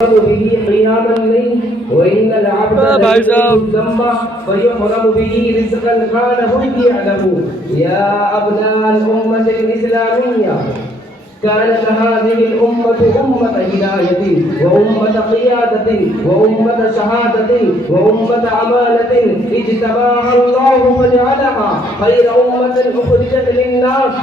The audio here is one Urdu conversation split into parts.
به قيام الليل وإن العبد ليذنب الذنب فيحرم به رزقا كان هم يعلمون. يا أبناء الأمة الإسلامية، كانت هذه الأمة أمة هداية وأمة قيادة وأمة شهادة وأمة أمانة اجتباها الله فجعلها خير أمة أخرجت للناس،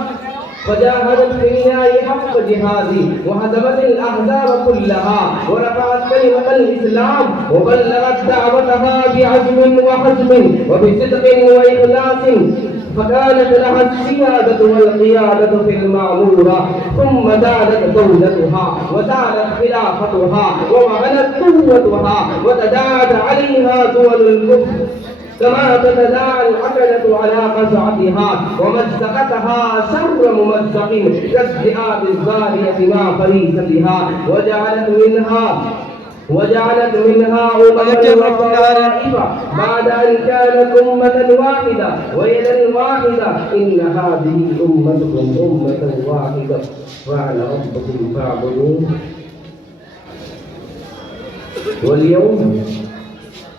فجاهدت في الله حق جهاده وهزمت الأحزاب كلها ورفعت كلمة الإسلام وبلغت دعوتها بعزم وحزم وبصدق وإخلاص، فكانت لها السيادة والقيادة في المعمورة، ثم زادت دولتها وزادت خلافتها ووهنت قوتها وتداعت عليها دول الكفر كما تتداعى العقلة على قزعتها ومزقتها شر ممزق كالذئاب الزانية مع فريستها وجعلت منها أمما وطائفة بعد أن كانت أمة واحدة ويدا واحدة. إن هذه أمتكم أمة واحدة وعلى ربكم فاعبدون. واليوم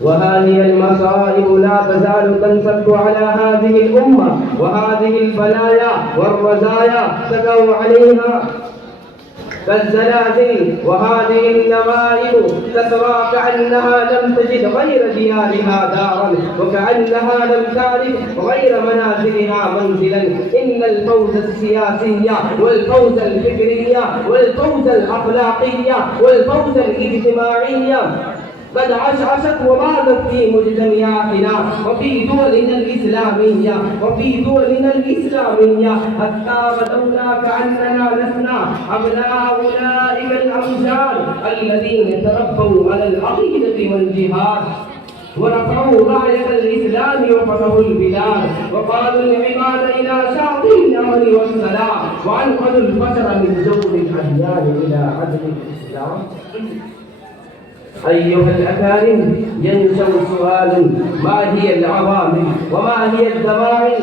وهذه المصائب لا تزال تنسب على هذه الأمة، وهذه البلايا والرزايا تقع عليها كالزلازل، وهذه النوائب تترى كأنها لم تجد غير ديارها دارا وكأنها لم تعرف غير منازلها منزلا. إن الفوز السياسي والفوز الفكري والفوز الأخلاقي والفوز الاجتماعي قد عشعشت وبادت في مجتمعاتنا وفي دولنا الإسلامية حتى بدونا كأننا لسنا أبناء أولئك الأمثال الذين تربوا على العقيدة والجهاد ورفعوا راية الإسلام وفتحوا البلاد وقالوا العباد إلى شاطئ الأمل والسلام وأنقذوا البشر من جور الأديان إلى عدل الإسلام. أيها الأكارم، ينشأ سؤال: ما هي العوامل وما هي الدواعي؟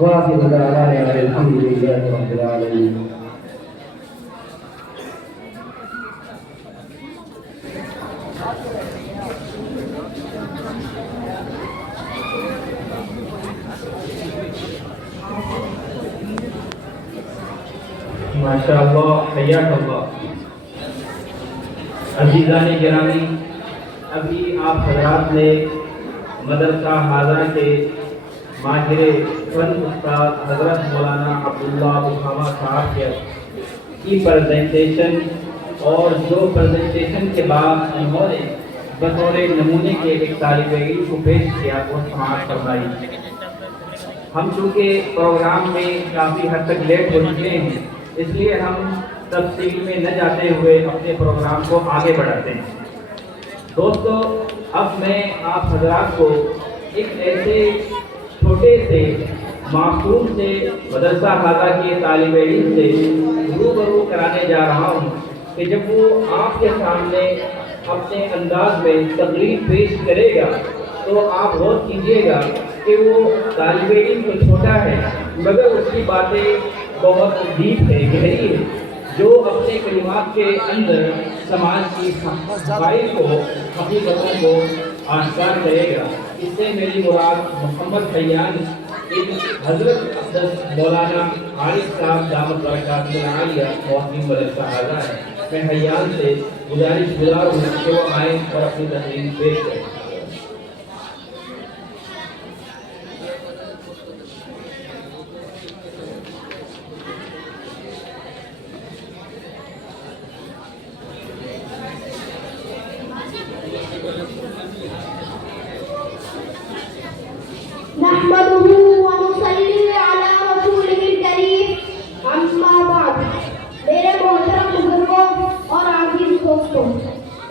وآخر دعوانا الحمد لله رب العالمين. ما شاء الله، حیاک اللہ. عزیزان گرامی، ابھی آپ حضرات نے مدرسہ حاضرہ کے ماہر فن استاد حضرت مولانا عبداللہ ابوخامہ صاحب کی پریزنٹیشن، اور جو پریزنٹیشن کے بعد انہوں نے بطور نمونے کے ایک طالب علم کو پیش کیا وہ سماعت فرمائی. ہم چونکہ پروگرام میں کافی حد تک لیٹ ہو چکے ہیں، اس لیے ہم تفصیل میں نہ جاتے ہوئے اپنے پروگرام کو آگے بڑھاتے ہیں. دوستو، اب میں آپ حضرات کو ایک ایسے چھوٹے سے معصوم سے مدرسہ حاضرہ کے طالب علم سے روبرو کرانے جا رہا ہوں کہ جب وہ آپ کے سامنے اپنے انداز میں تقریر پیش کرے گا تو آپ غور کیجیے گا کہ وہ طالب علم تو چھوٹا ہے مگر اس کی باتیں بہت ڈیپ ہے، گہری ہے، جو اپنے کلمات کے اندر سماج کی صفائی کو، حقیقتوں کو آشکار کرے گا. اس سے میری مراد محمد حیان ابن حضرت اقدس مولانا عارف صاحب دامت برکاتہ العالیہ موقع مدرسہ حاضرہ ہے. میں حیان سے گزارش گزار ہوں کہ وہ آئیں اور اپنی تقریر پیش کریں. نحمده ونصلي على رسوله الكريم، اما بعد. میرے محترم بزرگوں اور عزیز دوستوں،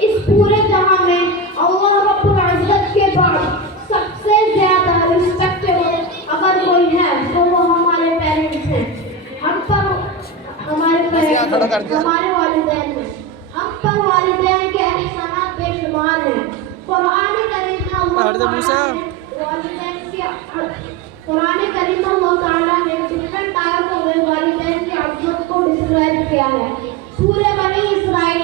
اس پورے جہاں میں اللہ رب العزت کے بعد سب سے زیادہ ریسپیکٹیبل اگر کوئی ہے تو وہ ہمارے پیرنٹس ہیں. ہم پر ہمارے والدین ہیں. ہم پر والدین کے احسانات بے شمار ہیں. قرآن کریم میں قرآن کریم میں اللہ تعالیٰ نے ڈفرنٹ آیتوں میں والدین کی عظمت کو ڈسکرائب کیا ہے. سورہ بنی اسرائیل